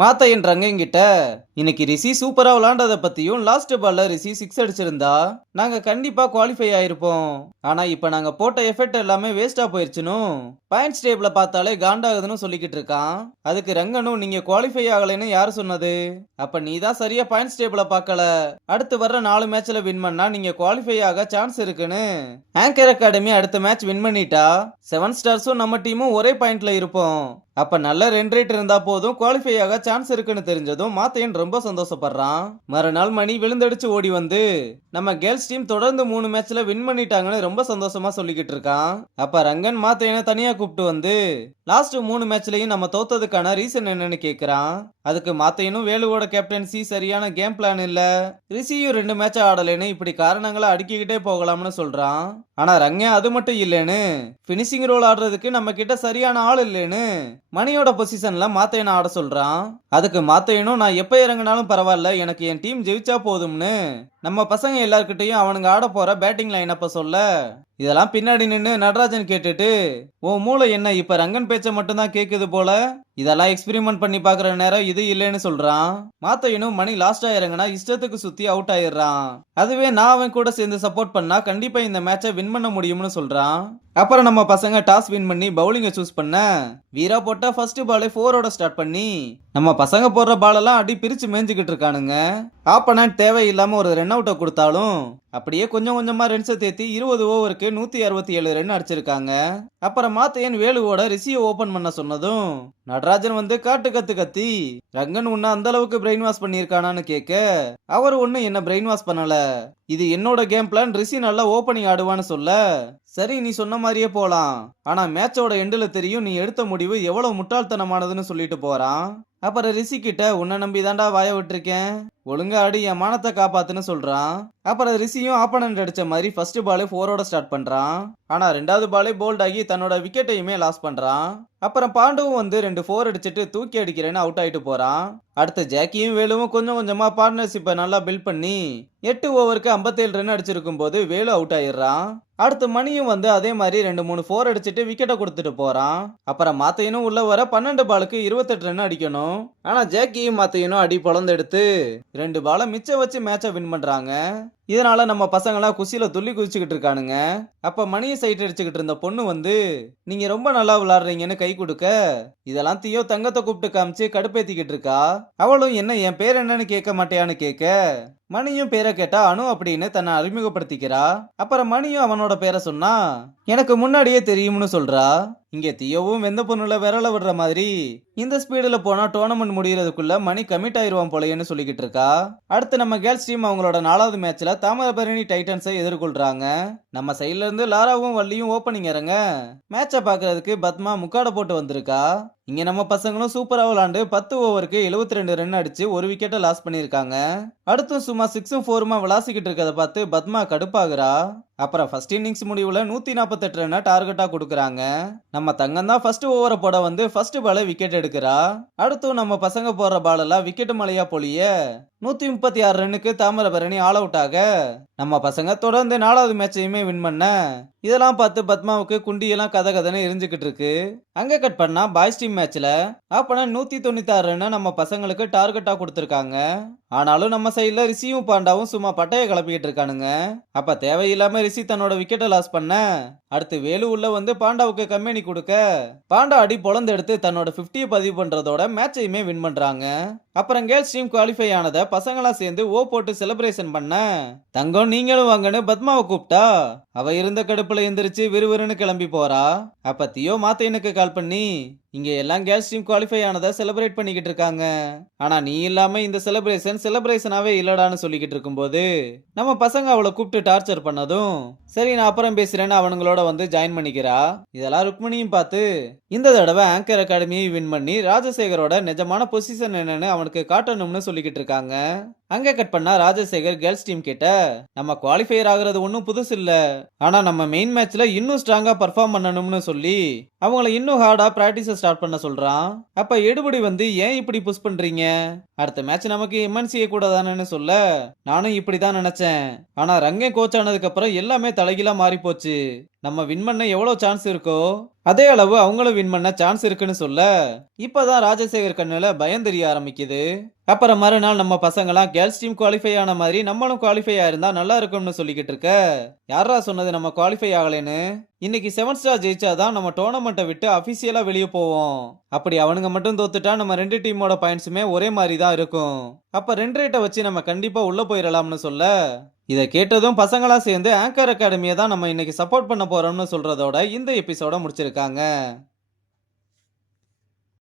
மாத்தையன் ரங்கங்கிட்ட இன்னைக்கு ரிஷி சூப்பரா விளையாண்டதை பத்தியும் லாஸ்ட் பால்ல ரிஷி சிக்ஸ் அடிச்சிருந்தா நாங்க கண்டிப்பா குவாலிஃபை ஆயிருப்போம். ஆனா இப்ப நாங்க போட்ட எஃபெக்ட் எல்லாமே வேஸ்டா போயிருச்சுன்னு பாயிண்ட்ஸ் டேபிள பார்த்தாலே காண்டாகுதுன்னு சொல்லிக்கிட்டு இருக்கான். அதுக்கு ரங்கனும் நீங்க குவாலிஃபை ஆகலைன்னு யாரு சொன்னது? அப்ப நீ தான் சரியா பாயிண்ட்ஸ் டேபிள பார்க்கல. அடுத்து வர்ற 4 மேட்ச்ல வின் பண்ணா நீங்க குவாலிஃபை ஆக சான்ஸ் இருக்குன்னு. ஆங்கர் அகாடமி அடுத்த மேட்ச் வின் பண்ணிட்டா 7 ஸ்டார்ஸும் நம்ம டீமும் ஒரே பாயிண்ட்ல இருப்போம். அப்ப நல்ல ரன் ரேட் இருந்தா போதும் குவாலிஃபை ஆக சான்ஸ் இருக்குன்னு தெரிஞ்சதும் மாத்தையன் ரொம்ப சந்தோஷப்படுறான். மறுநாள் மணி விழுந்தடிச்சு ஓடி வந்து நம்ம கேர்ள்ஸ் டீம் தொடர்ந்து 3 மேட்ச்ல வின் பண்ணிட்டாங்கன்னு ரொம்ப சந்தோஷமா சொல்லிக்கிட்டு இருக்கான். அப்ப ரங்கன் மாத்தையனை தனியா கூப்பிட்டு வந்து லாஸ்ட் 3 மேட்ச்லயும் நம்ம தோத்ததுக்கான ரீசன் என்னன்னு கேக்குறான். அதுக்கு மாத்தையனும் வேலுவோட கேப்டன்சி சரியான கேம் பிளான் இல்ல, ரிஷியும் 2 மேட்ச் ஆடலைன்னு இப்படி காரணங்களை அடுக்கிக்கிட்டே போகலாம்னு சொல்றான். ஆனா ரங்கன் அது மட்டும் இல்லைன்னு பினிஷிங் ரோல் ஆடுறதுக்கு நம்ம கிட்ட சரியான ஆள் இல்லைன்னு மணியோட பொசிஷன்ல மாத்தையனை ஆட சொல்றான். அதுக்கு மாத்தையனும் நான் எப்ப இறங்கினாலும் பரவாயில்ல, எனக்கு என் டீம் ஜெயிச்சா போதும்னு நம்ம பசங்க எல்லார்கிட்டையும் அவனுங்க ஆட போற பேட்டிங் லைன் அப்ப சொல்ல, இதெல்லாம் பின்னாடி நின்னு நடராஜன் கேட்டுட்டு உன் மூளை என்ன இப்ப ரங்கன் பேச்ச மட்டும்தான் கேக்குது போல, இதெல்லாம் எக்ஸ்பெரிமெண்ட் பண்ணி பாக்குற நேரம் இது இல்லைன்னு சொல்றான். மாத்தையனும் மணி லாஸ்டா இறங்கினா இஷ்டத்துக்கு சுத்தி அவுட் ஆயிடுறான். அதுவே நான் அவன் கூட சேர்ந்து சப்போர்ட் பண்ணா கண்டிப்பா இந்த மேட்சை வின் பண்ண முடியும்னு சொல்றான். அப்புறம் நம்ம பசங்க டாஸ் வின் பண்ணி பவுலிங்கை சூஸ் பண்ண வீரா போட்டா ஃபர்ஸ்ட் பாலே 4ஓட ஸ்டார்ட் பண்ணி நம்ம பசங்க போடுற பாலெல்லாம் அடி பிரிச்சு மேய்ஞ்சுக்கிட்டு இருக்கானுங்க. ஆப்பனன்ட் தேவையில்லாம ஒரு ரன் அவுட்டை கொடுத்தாலும் அப்படியே கொஞ்சம் கொஞ்சமா ரன்ஸை தேத்தி 20 ஓவருக்கு 167 ரன் அடிச்சிருக்காங்க. அப்புறம் மாத்தையன் வேலுவோட ரிஷியை ஓபன் பண்ண சொன்னதும் நடராஜன் வந்து காட்டு கத்து கத்தி ரங்கன் உன்ன அந்த அளவுக்கு பிரெயின் வாஷ் பண்ணியிருக்கானான்னு கேட்க, அவர் ஒன்னும் என்ன பிரெயின் வாஷ் பண்ணல, இது என்னோட கேம் பிளான், ரிஷி நல்லா ஓப்பனிங் ஆடுவான்னு சொல்ல, சரி நீ சொன்ன மாதிரியே போலாம், ஆனா மேட்சோட எண்டுல தெரியும் நீ எடுத்த முடிவு எவ்வளவு முட்டாள்தனமானதுன்னு சொல்லிட்டு போறான். அப்புறம் ரிஷி கிட்ட உன்னை நம்பி தாண்டா வாய விட்டுருக்கேன், ஒழுங்கா ஆடி என் மானத்தை காப்பாத்துன்னு சொல்றான். அப்புறம் ரிஷியும் ஆப்பனன்ட் அடிச்ச மாதிரி ஃபர்ஸ்ட் பாலே 4ஓட ஸ்டார்ட் பண்றான். ஆனா 2வது பாலே போல்ட் ஆகி தன்னோட விக்கெட்டையுமே லாஸ் பண்றான். அப்புறம் பாண்டுவும் வந்து 2 4 அடிச்சிட்டு தூக்கி அடிக்கிறேன்னு அவுட் ஆயிட்டு போறான். அடுத்து ஜாக்கியும் வேலுவும் கொஞ்சம் கொஞ்சமா பார்ட்னர்ஷிப்பை நல்லா பில்ட் பண்ணி 8 ஓவருக்கு 57 ரன் அடிச்சிருக்கும் போது வேலு அவுட் ஆயிடுறான். அடுத்து மணியும் வந்து அதே மாதிரி 2-3 4 அடிச்சிட்டு விக்கெட்டை கொடுத்துட்டு போறான். அப்புறம் மாத்தையனும் உள்ள வர 12 பாலுக்கு 28 ரன் அடிக்கணும். ஆனா ஜாக்கியும் மாத்தையனும் அடி பொழந்து எடுத்து 2 பாலை மிச்சம் வச்சு மேட்சை வின் பண்றாங்க. இதனால நம்ம பசங்களாம் குஷியில துள்ளி குதிச்சுக்கிட்டு இருக்கானுங்க. அப்ப மணியை சைட் அடிச்சுக்கிட்டு இருந்த பொண்ணு வந்து நீங்க ரொம்ப நல்லா விளையாடுறீங்கன்னு கை கொடுக்க, இதெல்லாம் தீயோ தங்கத்தை கூப்பிட்டு காமிச்சு கடுப்பேத்திக்கிட்டு இருக்கா. அவளும் என்ன என் பேர் என்னன்னு கேட்க மாட்டேயான்னு கேட்க, மணியும் பேரை கேட்டா அனு அப்படின்னு தன்னை அறிமுகப்படுத்திக்கிறா. அப்புறம் மணியும் அவனோட பேரை சொன்னா எனக்கு முன்னாடியே தெரியும்னு சொல்றா. இங்க தியோவும் வெந்த பொண்ணுல விரல விடுற மாதிரி இந்த ஸ்பீடுல போனா டோர்னமெண்ட் முடியறதுக்குள்ள மணி கமிட் ஆயிருவான் போலன்னு சொல்லிக்கிட்டு இருக்கா. அடுத்து நம்ம கேர்ள்ஸ் டீம் அவங்களோட 4வது மேட்ச்ல தாமிரபரணி டைட்டன்ஸை எதிர்கொள்றாங்க. நம்ம சைட்ல இருந்து லாராவும் வள்ளியும் ஓப்பனிங் இறங்க மேட்சை பாக்குறதுக்கு பத்மா முக்காட போட்டு வந்திருக்கா. இங்க நம்ம பசங்களும் சூப்பரா விளாண்டு 10 ஓவருக்கு 72 ரன் அடிச்சு ஒரு விக்கெட்டை லாஸ் பண்ணிருக்காங்க. அடுத்தும் சும்மா 6ம் 4மா விளாசிக்கிட்டு இருக்கதை பார்த்து பத்மா கடுப்பாகிறா. அப்புறம் ஃபர்ஸ்ட் இன்னிங்ஸ் முடிவுல 148 ரன் டார்கெட்டா கொடுக்கறாங்க. நம்ம தங்கம் தான் ஃபர்ஸ்ட் ஓவரை போட வந்து ஃபர்ஸ்ட் பால விக்கெட் எடுக்கிறா. அடுத்தும் நம்ம பசங்க போடுற பால் எல்லாம் விக்கெட் மலையா பொழிய 136 ரன்னுக்கு தாமிரபரணி ஆல் அவுட் ஆக நம்ம பசங்க தொடர்ந்து 4வது மேட்சையுமே வின் பண்ண, இதெல்லாம் பார்த்து பத்மாவுக்கு குண்டியெல்லாம் கதை கதைன்னு எரிஞ்சுக்கிட்டு இருக்கு. அங்க கட் பண்ணா பாய்ஸ் டீம் மேட்ச்ல அப்பனா 196 ரன் நம்ம பசங்களுக்கு டார்கெட்டா கொடுத்திருக்காங்க. ஆனாலும் நம்ம சைட்ல ரிஷியும் பாண்டாவும் சும்மா பட்டைய கிளப்பிக்கிட்டு இருக்கானுங்க. அப்ப தேவையில்லாம ரிஷி தன்னோட விக்கெட்டை லாஸ் பண்ண அடுத்து வேலு உள்ள வந்து பாண்டாவுக்கு கம்பெனி கொடுக்க, பாண்டா அடி பொழந்து எடுத்து தன்னோட 50 பதிவு பண்றதோட மேட்சையுமே வின் பண்றாங்க. அப்புறம் கேர்ள்ஸ் டீம் குவாலிஃபை ஆனதை பசங்களா சேர்ந்து ஓ போட்டு செலிப்ரேஷன் பண்ண, தங்கம் நீங்களும் வாங்கன்னு பத்மாவை கூப்பிட்டா அவ இருந்த கடுப்புல எந்திரிச்சு விறுவிறுன்னு கிளம்பி போறா. அப்ப தியோ மாத்தையனுக்கு கால் பண்ணி இங்க எல்லாம் கேர்ள்ஸ் டீம் குவாலிஃபை ஆனதை செலிப்ரேட் பண்ணிக்கிட்டு இருக்காங்க, ஆனா நீ இல்லாம இந்த செலிப்ரேஷனாவே இல்லடான்னு சொல்லிக்கிட்டு இருக்கும்போது நம்ம பசங்க அவளை கூப்பிட்டு டார்ச்சர் பண்ணதும் சரி நான் அப்புறம் பேசுறேன்னு அவனுங்களோட வந்து ஜாயின் பண்ணிக்கிறா. இதெல்லாம் ருக்மணியும் பார்த்து இந்த தடவை ஆங்கர் அகாடமியை வின் பண்ணி ராஜசேகரோட நிஜமான பொசிஷன் என்னன்னு அவனுக்கு காட்டணும்னு சொல்லிக்கிட்டு இருக்காங்க. அங்க கட் பண்ணா ராஜசேகர் கேர்ள்ஸ் டீம் கிட்ட நம்ம குவாலிஃபையர் ஆகுறது ஒன்றும் புதுசு இல்ல, ஆனா நம்ம மெயின் மேட்ச்ல இன்னும் ஸ்ட்ராங்கா பர்ஃபார்ம் பண்ணணும்னு சொல்லி அவங்கள இன்னும் ஹார்டா பிராக்டிஸ் ஸ்டார்ட் பண்ண சொல்றான். அப்ப எடுபடி வந்து ஏன் இப்படி புஷ் பண்றீங்க, அடுத்த மேட்ச் நமக்கு எம்என்சிஏ கூட தானேன்னு சொல்ல, நானும் இப்படிதான் நினைச்சேன், ஆனா ரங்கன் கோச் ஆனதுக்கு அப்புறம் எல்லாமே தலைகீழா மாறி போச்சு, நம்ம வின் பண்ண எவ்வளவு சான்ஸ் இருக்கோ அதே அளவு அவங்களும் வின் பண்ண சான்ஸ் இருக்குன்னு சொல்ல இப்பதான் ராஜசேகர் கண்ணுல பயம் தெரிய ஆரம்பிக்குது. அப்புறம் மறுநாள் நம்ம பசங்களாம் கேர்ள்ஸ் டீம் குவாலிஃபை ஆன மாதிரி நம்மளும் குவாலிஃபை ஆயிருந்தா நல்லா இருக்கும்னு சொல்லிக்கிட்டு இருக்க. யாரா சொன்னது நம்ம குவாலிஃபை ஆகலைன்னு? இன்னைக்கு 7 ஸ்டார் ஜெயிச்சாதான் நம்ம டோர்னமெண்ட்டை விட்டு அபிஷியலா வெளியே போவோம். அப்படி அவனுங்க மட்டும் தோத்துட்டா நம்ம 2 டீமோட பாயிண்ட்ஸுமே ஒரே மாதிரி தான் இருக்கும். அப்ப 2 ரேட்டை வச்சு நம்ம கண்டிப்பா உள்ள போயிடலாம்னு சொல்ல இதை கேட்டதும் பசங்களா சேர்ந்து ஆங்கர் அகாடமியை தான் நம்ம இன்னைக்கு சப்போர்ட் பண்ண போறோம்னு சொல்றதோட இந்த எபிசோட முடிச்சிருக்காங்க.